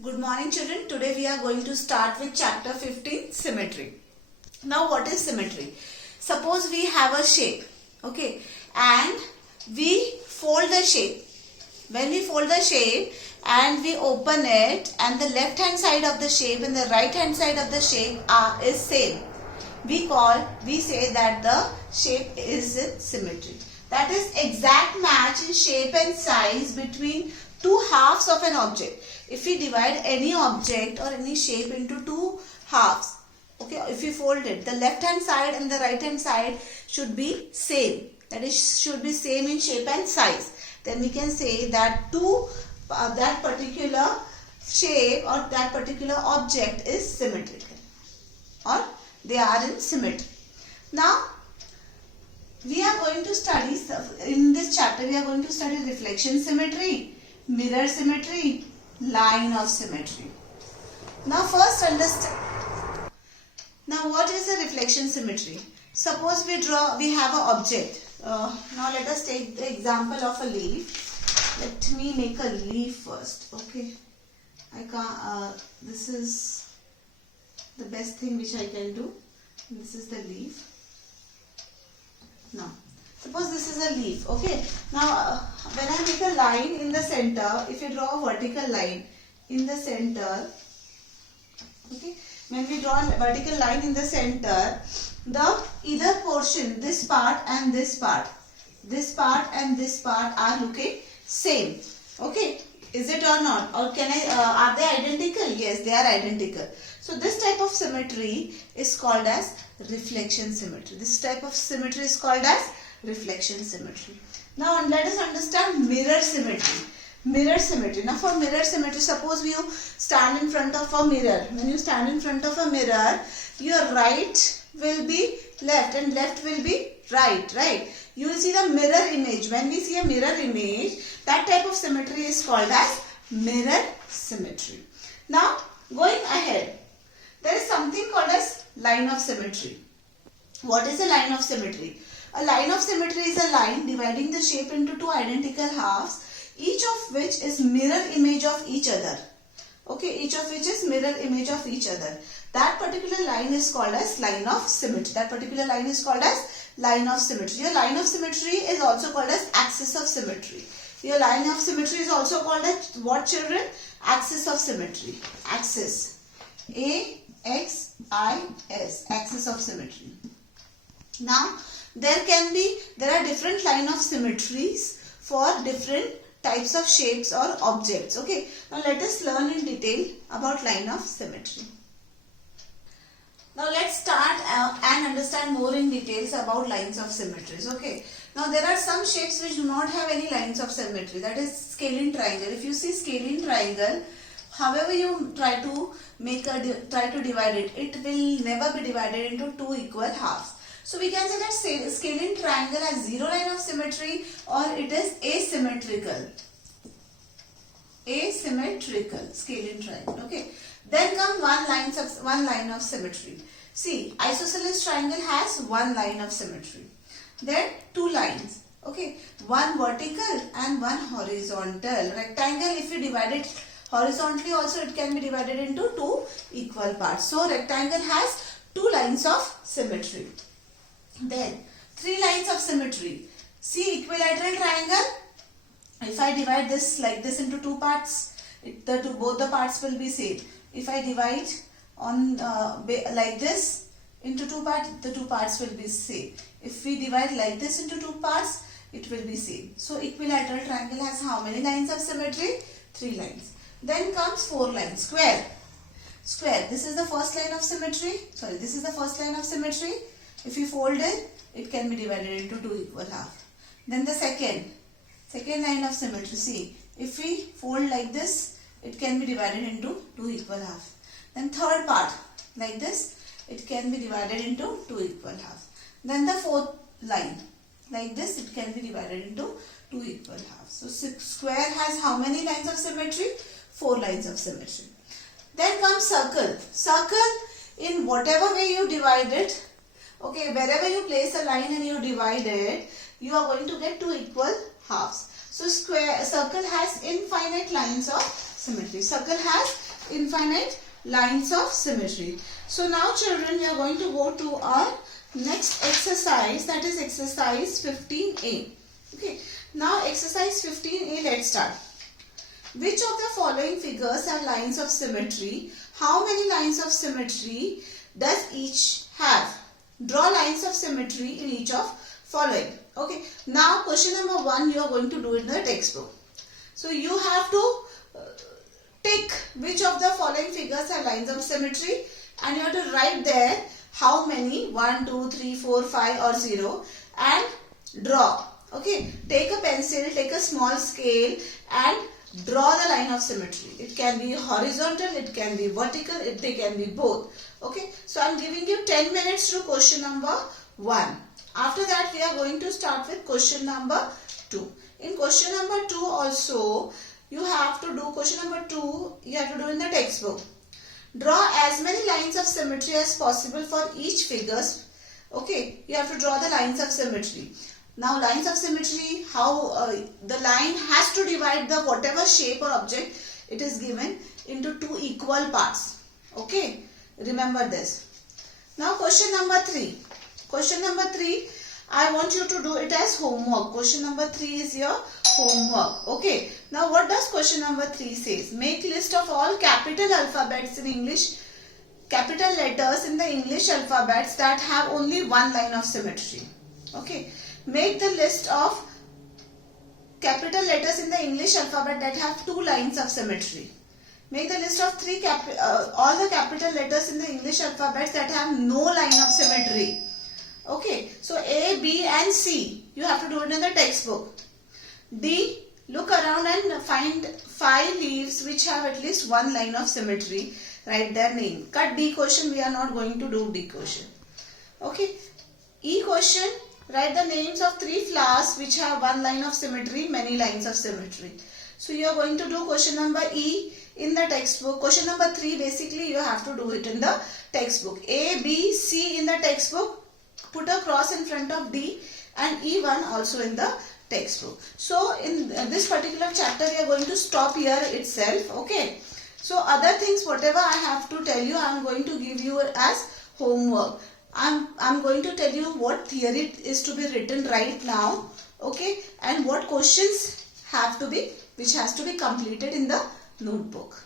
Good morning children. Today we are going to start with chapter 15, Symmetry. Now what is symmetry? Suppose we have a shape, okay, and we fold the shape. When we fold the shape and we open it, and the left hand side of the shape and the right hand side of the shape is same, we say that the shape is in symmetry. That is exact match in shape and size between two halves of an object. If we divide any object or any shape into two halves, okay, if we fold it, the left hand side and the right hand side should be same. That is, should be same in shape and size. Then we can say that that particular shape or that particular object is symmetrical, or they are in symmetry. Now we are going to study, in this chapter we are going to study reflection symmetry, mirror symmetry, line of symmetry. Now first understand. Now what is a reflection symmetry? Suppose we have an object. Now let us take the example of a leaf. Let me make a leaf first. Okay. This is the best thing which I can do. This is the leaf. Now suppose this is a leaf, okay. Now when I make a line in the center, if you draw a vertical line in the center, okay, when we draw a vertical line in the center, the either portion, this part and this part and this part are looking same, okay. Is it or not? Or can are they identical? Yes, they are identical. So this type of symmetry is called as reflection symmetry. This type of symmetry is called as reflection symmetry. Now let us understand mirror symmetry. Mirror symmetry. Now for mirror symmetry, suppose you stand in front of a mirror. When you stand in front of a mirror, your right will be left and left will be right, right? You will see the mirror image. When we see a mirror image, that type of symmetry is called as mirror symmetry. Now going ahead, there is something called as line of symmetry. What is a line of symmetry? A line of symmetry is a line dividing the shape into two identical halves, each of which is mirror image of each other. Okay, each of which is mirror image of each other. That particular line is called as line of symmetry. That particular line is called as line of symmetry. Your line of symmetry is also called as axis of symmetry. Your line of symmetry is also called as what, children? Axis of symmetry. Axis. A-X-I-S. Axis of symmetry. Now, there are different line of symmetries for different types of shapes or objects. Okay. Now let us learn in detail about line of symmetry. Now let's start and understand more in details about lines of symmetries. Okay. Now there are some shapes which do not have any lines of symmetry. That is scalene triangle. If you see scalene triangle, however you try to divide it, it will never be divided into two equal halves. So we can say that scalene triangle has zero line of symmetry, or it is asymmetrical. Asymmetrical scalene triangle. Okay. Then come one line of symmetry. See, isosceles triangle has one line of symmetry. Then two lines. Okay. One vertical and one horizontal. Rectangle, if you divide it horizontally also, it can be divided into two equal parts. So rectangle has two lines of symmetry. Then three lines of symmetry. See, equilateral triangle. If I divide this like this into two parts, both the parts will be same. If I divide on like this into two parts, the two parts will be same. If we divide like this into two parts, it will be same. So equilateral triangle has how many lines of symmetry? Three lines. Then comes four lines. Square. Square. This is the first line of symmetry. Sorry, this is the first line of symmetry. If you fold it can be divided into two equal halves. Then the second line of symmetry. See, if we fold like this, it can be divided into two equal halves. Then third part, like this, it can be divided into two equal halves. Then the fourth line, like this, it can be divided into two equal halves. So square has how many lines of symmetry? Four lines of symmetry. Then comes circle. Circle, in whatever way you divide it, okay, wherever you place a line and you divide it, you are going to get two equal halves. So circle has infinite lines of symmetry. Circle has infinite lines of symmetry. So now children, we are going to go to our next exercise, that is exercise 15a. Okay. Now exercise 15a, let's start. Which of the following figures are lines of symmetry? How many lines of symmetry does each have? Draw lines of symmetry in each of following. Okay. Now question number 1 you are going to do it in the textbook. So you have to tick which of the following figures are lines of symmetry, and you have to write there how many, 1, 2, 3, 4, 5 or 0, and draw. Okay. Take a pencil, take a small scale and draw the line of symmetry. It can be horizontal, it can be vertical, they can be both. Okay. So I am giving you 10 minutes to question number 1. After that we are going to start with question number 2. In question number 2 also you have to do question number 2, you have to do in the textbook. Draw as many lines of symmetry as possible for each figures. Okay. You have to draw the lines of symmetry. Now lines of symmetry, how the line has to divide the whatever shape or object it is given into 2 equal parts. Okay. Remember this. Now question number 3. Question number 3, I want you to do it as homework. Question number 3 is your homework. Okay. Now what does question number 3 says? Make list of all capital alphabets in English, capital letters in the English alphabets that have only one line of symmetry. Okay. Make the list of capital letters in the English alphabet that have 2 lines of symmetry. Make the list of all the capital letters in the English alphabets that have no line of symmetry. Okay. So A, B and C, you have to do it in the textbook. D, look around and find 5 leaves which have at least one line of symmetry. Write their name. Cut D question, we are not going to do D question. Okay. E question, write the names of 3 flowers which have one line of symmetry, many lines of symmetry. So you are going to do question number E in the textbook. Question number 3 basically you have to do it in the textbook. A, B, C in the textbook. Put a cross in front of D, and E1 also in the textbook. So in this particular chapter we are going to stop here itself. Okay. So other things whatever I have to tell you, I am going to give you as homework. I'm going to tell you what theory is to be written right now. Okay. And what questions have to be, which has to be completed in the notebook.